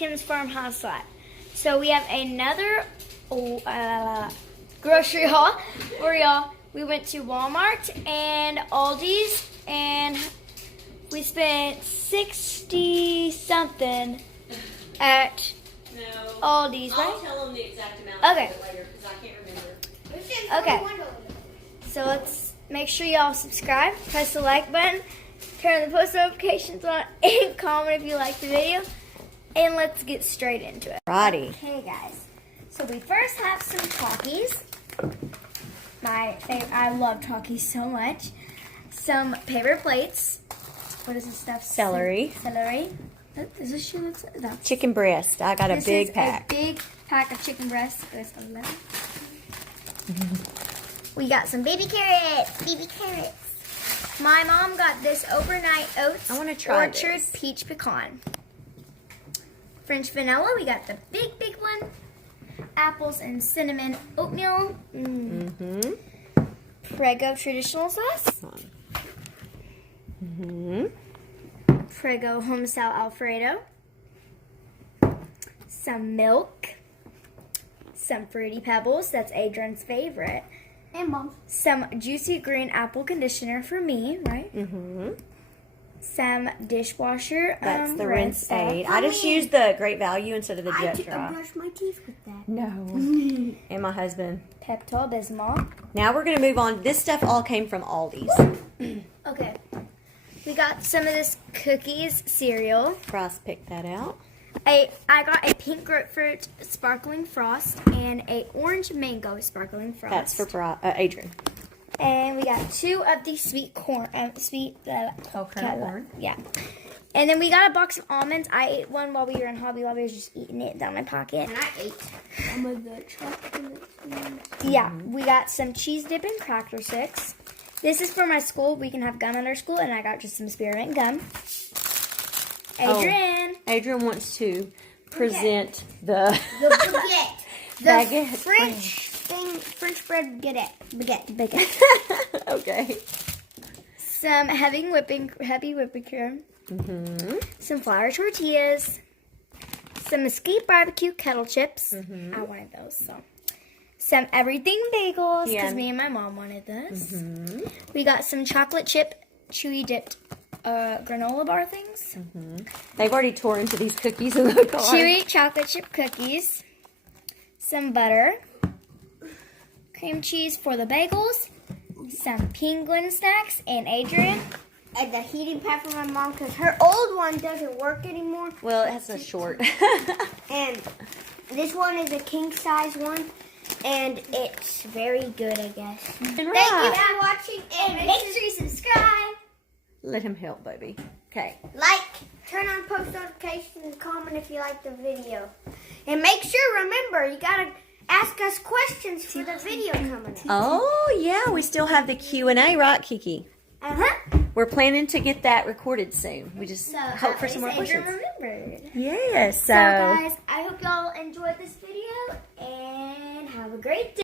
Kim's Farmhouse lot. So we have another grocery haul for y'all. We went to Walmart and Aldis, and we spent 60 something at Aldis, right? I'll tell them the exact amount Okay. later because I can't remember. Okay. So let's make sure y'all subscribe, press the like button, turn the post notifications on, and comment if you like the video. And let's get straight into it. Righty. Okay, guys. So we first have some Talkies. My favorite. I love Talkies so much. Some paper plates. What is this stuff? Celery. Celery. Is this shoe? No. Chicken breast. I got a This big is pack. a big pack of chicken breasts. There's 11. We got some baby carrots. Baby carrots. My mom got this overnight oats I want to try orchard this. peach pecan. French vanilla. We got the big one. Apples and cinnamon oatmeal. Mm-hmm. Prego traditional sauce. Mm-hmm. Prego homestyle Alfredo. Some milk. Some Fruity Pebbles. That's Adrian's favorite. And Mom. Some juicy green apple conditioner for me, right? Mm-hmm. Some dishwasher. That's the rinse aid. stuff. I just used the Great Value instead of the I Jet took to Dry. brush my teeth with that. No. And my husband. Pepto-Bismol. Now we're going to move on. This stuff all came from Aldi's. Okay. We got some of this cookies cereal. Bryce picked that out. I got a pink grapefruit sparkling frost and a orange mango sparkling frost. That's for Adrian. And we got 2 of the sweet corn, corn. Yeah. And then we got a box of almonds. I ate one while we were in Hobby Lobby. I was just eating it down my pocket. And I ate some of the chocolate. Yeah, we got some cheese dip and cracker sticks. This is for my school. We can have gum in our school, and I got just some spearmint gum. Adrian. Adrian wants to present the The baguette. baguette. French bread baguette. Okay. Some heavy whipping cream. Mm-hmm. Some flour tortillas. Some mesquite barbecue kettle chips. Mm-hmm. I wanted those, so. Some everything bagels, because Yeah. me and my mom wanted this. Mm-hmm. We got some chocolate chip, chewy dipped granola bar things. Mm-hmm. They've already tore into these cookies in the car. Chewy chocolate chip cookies. Some butter. Cream cheese for the bagels. Some penguin snacks. And Adrian. And the heating pad for my mom because her old one doesn't work anymore. Well, it has a short. And this one is a king size one. And it's very good, I guess. Thank you for watching. And make sure you subscribe, Let him help, baby. Okay. like, turn on post notifications, and comment if you like the video. And make sure, remember, you gotta ask us questions for the video coming up. Oh, yeah. We still have the Q&A, right, Kiki? Uh-huh. We're planning to get that recorded soon. We just hope for some more Adrian questions. remembered. Yes. So, guys, I hope y'all enjoyed this video. And have a great day.